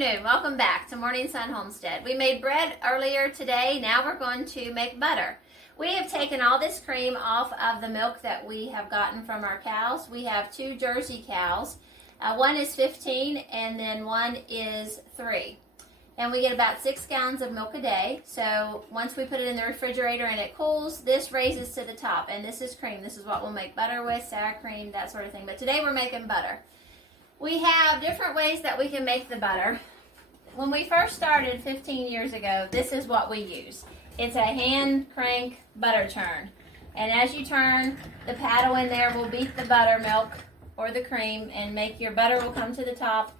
afternoon. Welcome back to Morning Sun Homestead. We made bread earlier today. Now we're going to make butter. We have taken all this cream off of the milk that we have gotten from our cows. We have 2 Jersey cows. One is 15 and then one is 3. And we get about 6 gallons of milk a day. So once we put it in the refrigerator and it cools, this raises to the top. And this is cream. This is what we'll make butter with, sour cream, that sort of thing. But today we're making butter. We have different ways that we can make the butter. When we first started 15 years ago, this is what we use. It's a hand crank butter churn. And as you turn, the paddle in there will beat the buttermilk or the cream and make your butter will come to the top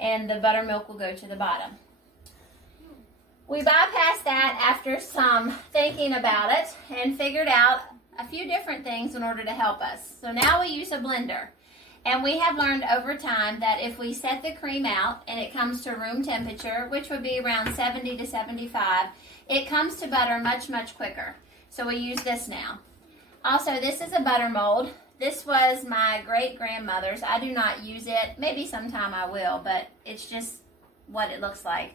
and the buttermilk will go to the bottom. We bypassed that after some thinking about it and figured out a few different things in order to help us. So now we use a blender. And we have learned over time that if we set the cream out and it comes to room temperature, which would be around 70 to 75, it comes to butter much, much quicker. So we use this now. Also, this is a butter mold. This was my great-grandmother's. I do not use it. Maybe sometime I will, but it's just what it looks like.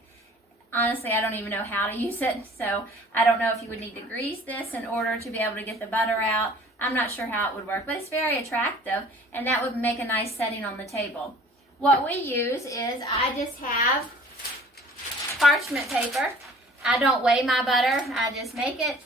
Honestly, I don't even know how to use it, so I don't know if you would need to grease this in order to be able to get the butter out. I'm not sure how it would work, but it's very attractive, and that would make a nice setting on the table. What we use is I just have parchment paper. I don't weigh my butter. I just make it,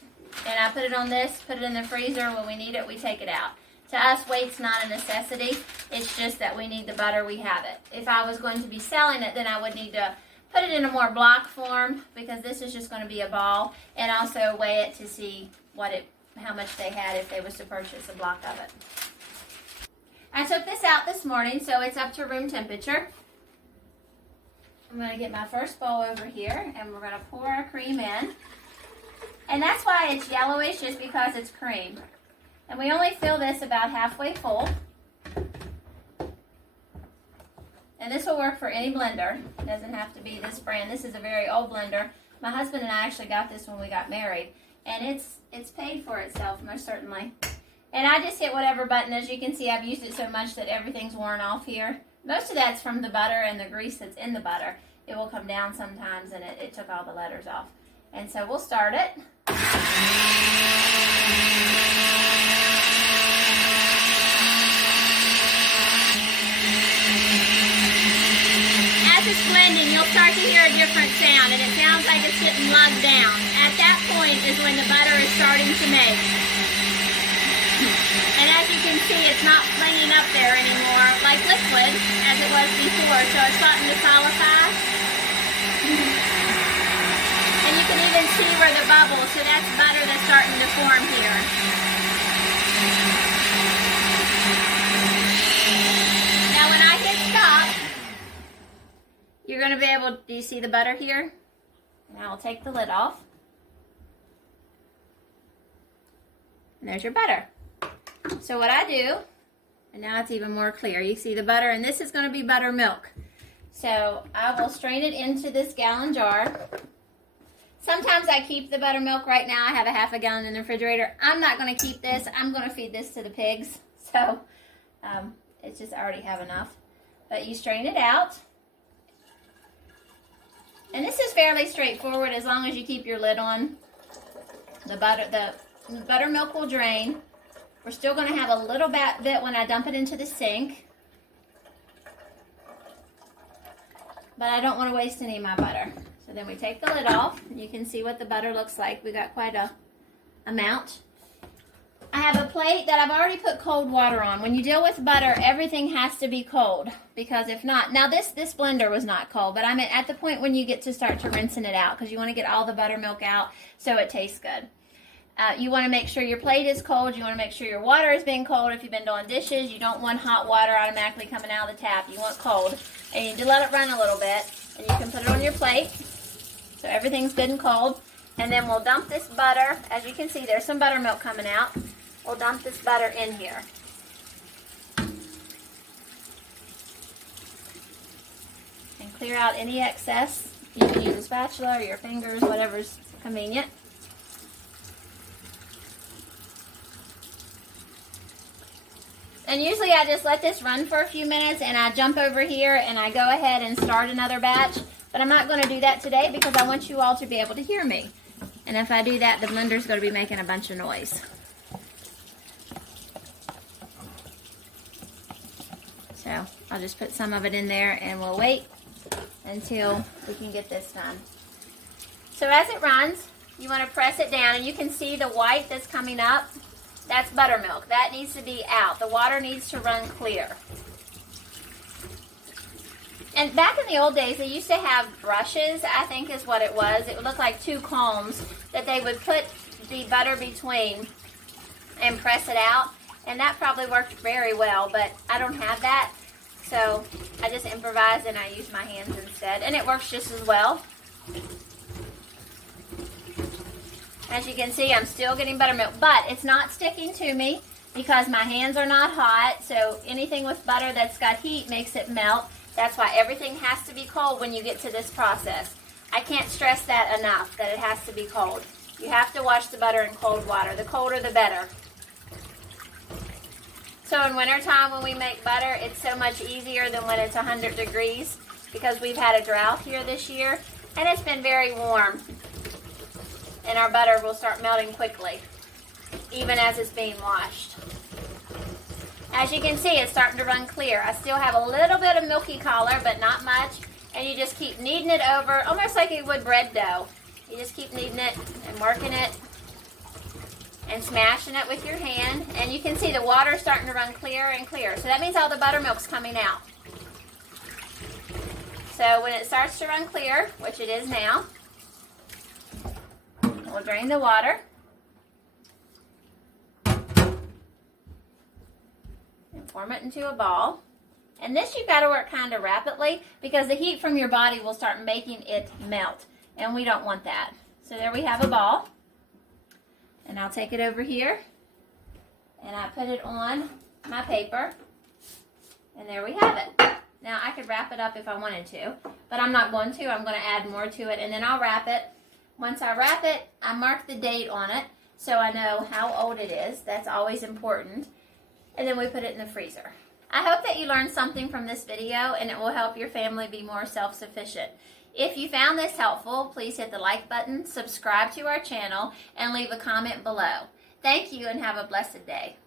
and I put it on this, put it in the freezer. When we need it, we take it out. To us, weight's not a necessity. It's just that we need the butter, we have it. If I was going to be selling it, then I would need to put it in a more block form because this is just going to be a ball, and also weigh it to see how much they had if they was to purchase a block of it. I took this out this morning, so it's up to room temperature. I'm going to get my first bowl over here, and we're going to pour our cream in. And that's why it's yellowish, just because it's cream. And we only fill this about halfway full. And this will work for any blender. It doesn't have to be this brand. This is a very old blender. My husband and I actually got this when we got married. And it's paid for itself, most certainly. And I just hit whatever button. As you can see, I've used it so much that everything's worn off here. Most of that's from the butter and the grease that's in the butter. It will come down sometimes, and it took all the letters off. And so we'll start it. As it's blending, you'll start to hear a different sound, and it sounds like it's getting lugged down. At that point is when the butter is starting to make. And as you can see, it's not flinging up there anymore like liquid as it was before, so it's starting to solidify. And you can even see where the bubbles, so that's butter that's starting to form here. Now when I hit stop, you're going to be able, do you see the butter here? Now I'll take the lid off. And there's your butter. So what I do, and now it's even more clear, you see the butter, and this is going to be buttermilk. So I will strain it into this gallon jar. Sometimes I keep the buttermilk. Right now I have a half a gallon in the refrigerator. I'm not going to keep this. I'm going to feed this to the pigs. So it's just, I already have enough. But you strain it out. And this is fairly straightforward as long as you keep your lid on. The buttermilk will drain. We're still going to have a little bit when I dump it into the sink. But I don't want to waste any of my butter. So then we take the lid off. And you can see what the butter looks like. We got quite a amount. I have a plate that I've already put cold water on. When you deal with butter, everything has to be cold. Because if not, now this blender was not cold, but I'm at the point when you get to start to rinsing it out because you want to get all the buttermilk out so it tastes good. You want to make sure your plate is cold. You want to make sure your water is being cold. If you've been doing dishes, you don't want hot water automatically coming out of the tap. You want cold. And you need to let it run a little bit. And you can put it on your plate. So everything's good and cold. And then we'll dump this butter. As you can see, there's some buttermilk coming out. We'll dump this butter in here. And clear out any excess. You can use a spatula or your fingers, whatever's convenient. And usually I just let this run for a few minutes and I jump over here and I go ahead and start another batch. But I'm not going to do that today because I want you all to be able to hear me. And if I do that, the blender's going to be making a bunch of noise. So I'll just put some of it in there and we'll wait until we can get this done. So as it runs, you want to press it down and you can see the white that's coming up. That's buttermilk. That needs to be out. The water needs to run clear. And back in the old days, they used to have brushes, I think is what it was. It would look like two combs that they would put the butter between and press it out. And that probably worked very well, but I don't have that. So I just improvised and I used my hands instead. And it works just as well. As you can see, I'm still getting buttermilk, but it's not sticking to me because my hands are not hot. So anything with butter that's got heat makes it melt. That's why everything has to be cold when you get to this process. I can't stress that enough, that it has to be cold. You have to wash the butter in cold water. The colder, the better. So in wintertime when we make butter, it's so much easier than when it's 100 degrees because we've had a drought here this year and it's been very warm. And our butter will start melting quickly, even as it's being washed. As you can see, it's starting to run clear. I still have a little bit of milky color, but not much. And you just keep kneading it over, almost like you would bread dough. You just keep kneading it and working it and smashing it with your hand. And you can see the water starting to run clearer and clearer. So that means all the buttermilk's coming out. So when it starts to run clear, which it is now, we'll drain the water. Form it into a ball. And this you've got to work kind of rapidly because the heat from your body will start making it melt. And we don't want that. So there we have a ball. And I'll take it over here. And I put it on my paper. And there we have it. Now I could wrap it up if I wanted to. But I'm not going to. I'm going to add more to it. And then I'll wrap it. Once I wrap it, I mark the date on it. So I know how old it is. That's always important. And then we put it in the freezer. I hope that you learned something from this video and it will help your family be more self-sufficient. If you found this helpful, please hit the like button, subscribe to our channel, and leave a comment below. Thank you and have a blessed day.